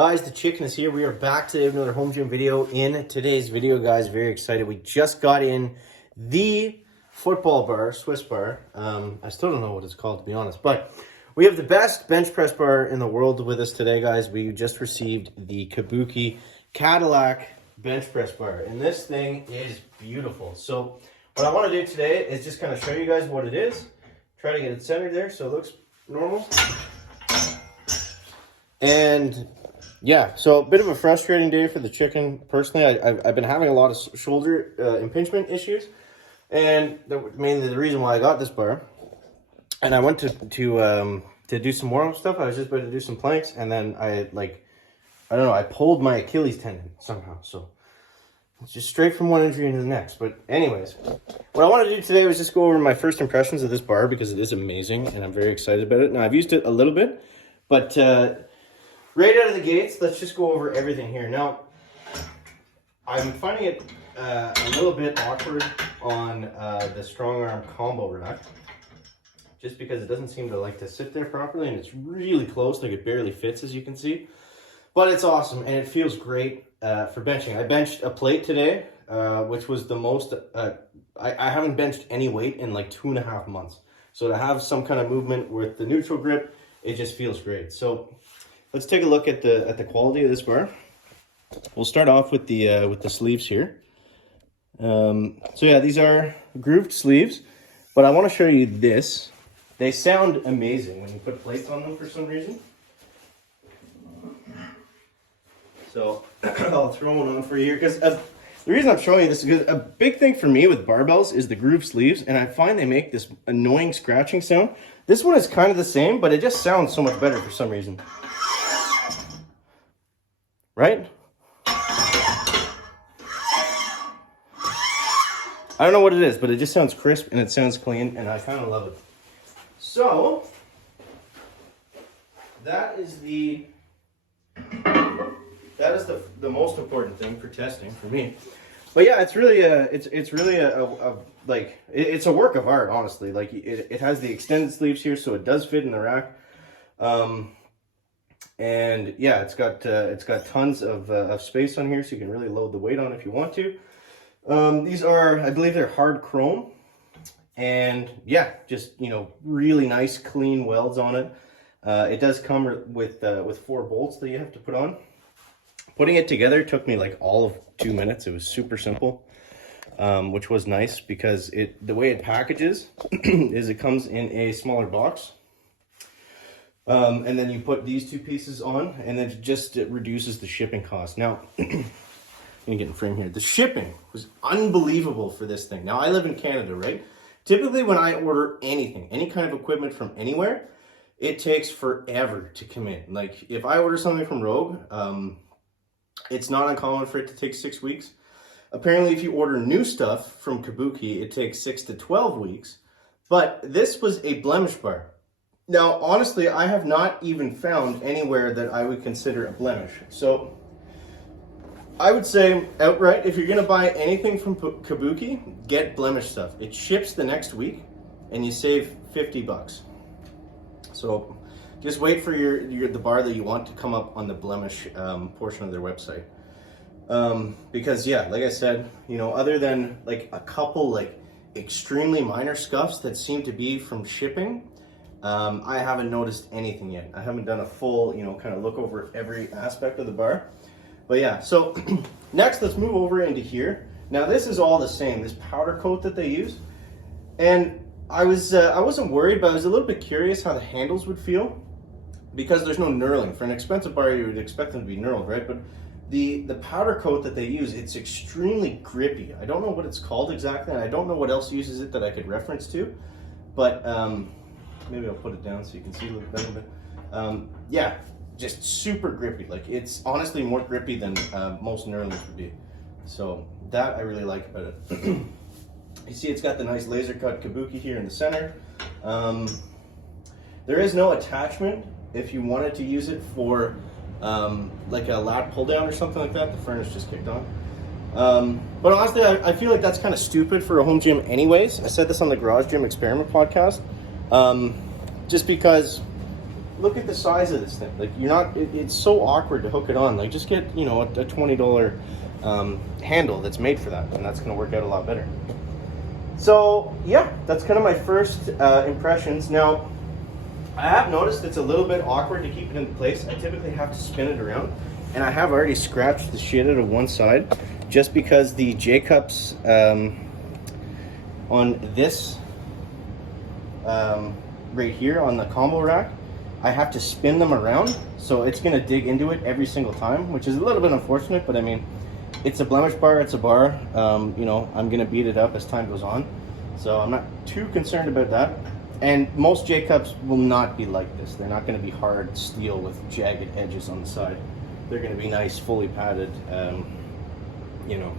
Guys, the chicken is here. We are back today with another home gym video. In today's video, guys, very excited. We just got in the football bar, Swiss bar. I still don't know what it's called, to be honest, but we have the best bench press bar in the world with us today, guys. We just received the Kabuki Cadillac bench press bar, and this thing is beautiful. So what I want to do today is just kind of show you guys what it is. Try to get it centered there so it looks normal. And yeah, so a bit of a frustrating day for the chicken. Personally, I've been having a lot of shoulder impingement issues, and mainly the reason why I got this bar. And I went to do some warm-up stuff. I was just about to do some planks, and then I pulled my Achilles tendon somehow. So it's just straight from one injury into the next. But anyways, what I wanted to do today was just go over my first impressions of this bar because it is amazing, and I'm very excited about it. Now, I've used it a little bit, but right out of the gates, let's just go over everything here. Now, I'm finding it a little bit awkward on the strong arm combo rack, just because it doesn't seem to like to sit there properly, and it's really close, like it barely fits, as you can see. But it's awesome, and it feels great for benching. I benched a plate today, which was the most, I haven't benched any weight in like 2.5 months. So to have some kind of movement with the neutral grip, it just feels great. So let's take a look at the quality of this bar. We'll start off with the sleeves here. So yeah, these are grooved sleeves, but I want to show you this. They sound amazing when you put plates on them for some reason. So I'll throw one on for you here, because the reason I'm showing you this is because a big thing for me with barbells is the grooved sleeves, and I find they make this annoying scratching sound. This one is kind of the same, but it just sounds so much better for some reason. Right? I don't know what it is, but it just sounds crisp and it sounds clean, and I kind of love it. So that is the most important thing for testing for me. But yeah, it's really it's a work of art, honestly. Like it has the extended sleeves here, so it does fit in the rack. And yeah, it's got tons of space on here, so you can really load the weight on if you want to. These are, I believe they're hard chrome, and yeah, just, you know, really nice clean welds on it. It does come with 4 bolts that you have to put on. Putting it together took me like all of 2 minutes. It was super simple, which was nice because the way it packages is it comes in a smaller box. And then you put these 2 pieces on, and then it reduces the shipping cost. Now, I'm gonna get in frame here. The shipping was unbelievable for this thing. Now, I live in Canada, right? Typically, when I order anything, any kind of equipment from anywhere, it takes forever to come in. Like, if I order something from Rogue, it's not uncommon for it to take 6 weeks. Apparently, if you order new stuff from Kabuki, it takes 6 to 12 weeks. But this was a blemish bar. Now, honestly, I have not even found anywhere that I would consider a blemish. So I would say outright, if you're going to buy anything from Kabuki, get blemish stuff. It ships the next week, and you save $50. So just wait for the bar that you want to come up on the blemish portion of their website. Because yeah, like I said, you know, other than like a couple like extremely minor scuffs that seem to be from shipping, I haven't noticed anything yet. I haven't done a full, you know, kind of look over every aspect of the bar. But yeah, so next let's move over into here. Now this is all the same, this powder coat that they use. And I wasn't worried, but I was a little bit curious how the handles would feel, because there's no knurling. For an expensive bar, you would expect them to be knurled, right? But the powder coat that they use, it's extremely grippy. I don't know what it's called exactly, and I don't know what else uses it that I could reference to, but maybe I'll put it down so you can see a little bit. Yeah, just super grippy. Like, it's honestly more grippy than most knurlings would be. So that I really like about it. You see it's got the nice laser cut Kabuki here in the center. There is no attachment if you wanted to use it for like a lat pull down or something like that. The furnace just kicked on. But honestly, I feel like that's kind of stupid for a home gym anyways. I said this on the Garage Gym Experiment podcast. Just because look at the size of this thing. Like, you're not, it's so awkward to hook it on. Like, just get, you know, a $20 handle that's made for that, and that's going to work out a lot better. So yeah, that's kind of my first impressions. Now, I have noticed it's a little bit awkward to keep it in place. I typically have to spin it around, and I have already scratched the shit out of one side just because the J-cups on this right here on the combo rack, I have to spin them around, so it's going to dig into it every single time, which is a little bit unfortunate, but I mean, it's a blemish bar, it's a bar. You know, I'm going to beat it up as time goes on, so I'm not too concerned about that. And most J-cups will not be like this. They're not going to be hard steel with jagged edges on the side. They're going to be nice, fully padded. You know,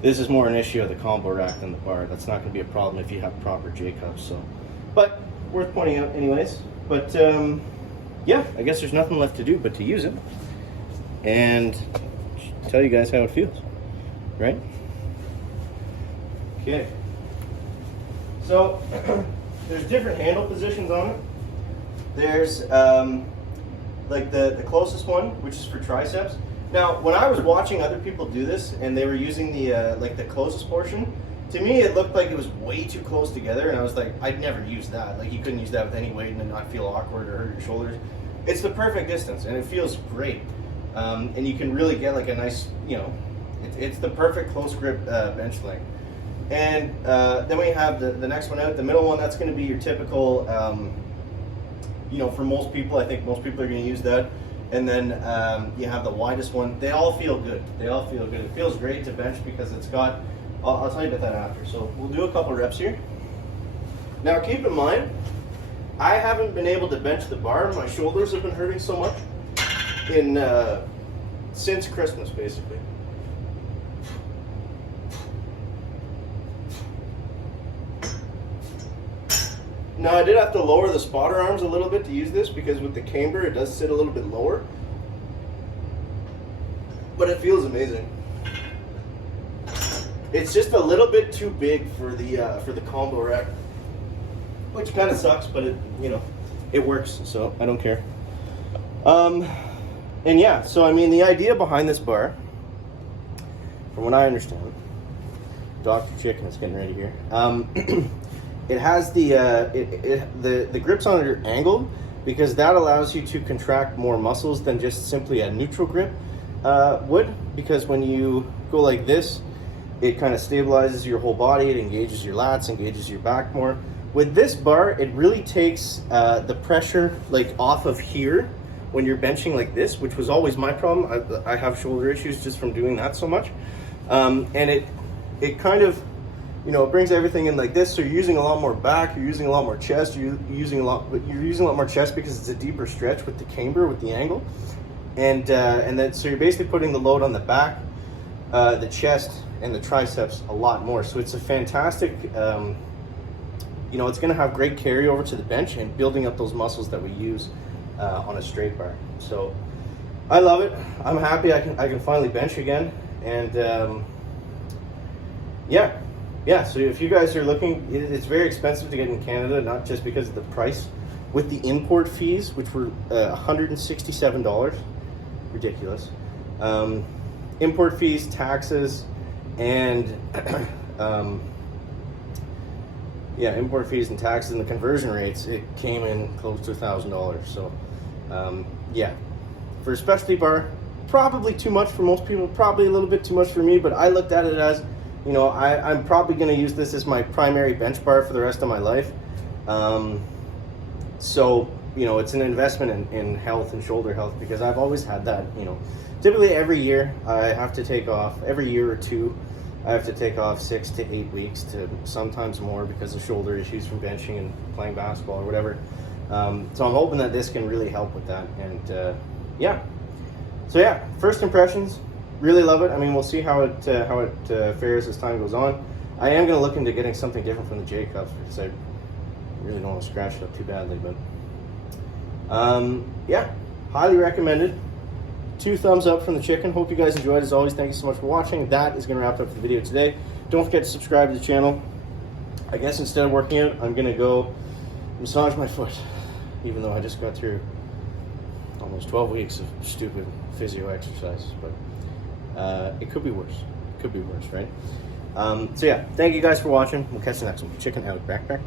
this is more an issue of the combo rack than the bar. That's not going to be a problem if you have proper J-cups. So, but worth pointing out anyways. But yeah, I guess there's nothing left to do but to use it and tell you guys how it feels, right? Okay. So there's different handle positions on it. There's like the closest one, which is for triceps. Now, when I was watching other people do this and they were using the like the closest portion, to me it looked like it was way too close together, and I was like, I'd never use that. Like, you couldn't use that with any weight and then not feel awkward or hurt your shoulders. It's the perfect distance and it feels great. And you can really get like a nice, you know, it's the perfect close grip bench length. And then we have the next one out, the middle one. That's going to be your typical, you know, for most people, I think most people are going to use that. And then you have the widest one. They all feel good. They all feel good. It feels great to bench because it's got, I'll tell you about that after. So we'll do a couple reps here. Now keep in mind, I haven't been able to bench the bar. My shoulders have been hurting so much since Christmas, basically. Now, I did have to lower the spotter arms a little bit to use this because with the camber it does sit a little bit lower, but it feels amazing. It's just a little bit too big for the combo rack, which kind of sucks, but it, you know, it works, so I don't care. And yeah, so I mean, the idea behind this bar, from what I understand, Dr. Chicken is getting ready here. It has the grips on it are angled because that allows you to contract more muscles than just simply a neutral grip would. Because when you go like this, it kind of stabilizes your whole body. It engages your lats, engages your back more. With this bar, it really takes the pressure like off of here when you're benching like this, which was always my problem. I have shoulder issues just from doing that so much, and it kind of, you know, it brings everything in like this, so you're using a lot more back, you're using a lot more chest, you're using a lot more chest because it's a deeper stretch with the camber, with the angle, and then so you're basically putting the load on the back, the chest, and the triceps a lot more. So it's a fantastic, you know, it's going to have great carryover to the bench and building up those muscles that we use on a straight bar. So I love it. I'm happy I can finally bench again, and yeah, so if you guys are looking, it's very expensive to get in Canada, not just because of the price. With the import fees, which were $167, ridiculous. Import fees, taxes, and yeah, import fees and taxes and the conversion rates, it came in close to $1,000. So yeah, for a specialty bar, probably too much for most people, probably a little bit too much for me, but I looked at it as, you know, I'm probably going to use this as my primary bench bar for the rest of my life. So, you know, it's an investment in health and shoulder health because I've always had that, you know. Typically every year I have to take off, every year or two, I have to take off 6 to 8 weeks to sometimes more because of shoulder issues from benching and playing basketball or whatever. So I'm hoping that this can really help with that. And yeah, so yeah, first impressions. Really love it. I mean, we'll see how it fares as time goes on. I am going to look into getting something different from the J-cups because I really don't want to scratch it up too badly. But yeah, highly recommended. 2 thumbs up from the chicken. Hope you guys enjoyed. As always, thank you so much for watching. That is going to wrap up the video today. Don't forget to subscribe to the channel. I guess instead of working out, I'm going to go massage my foot. even though I just got through almost 12 weeks of stupid physio exercise. But it could be worse. It could be worse, right? So yeah, thank you guys for watching. We'll catch you next one. Chicken out, backpack.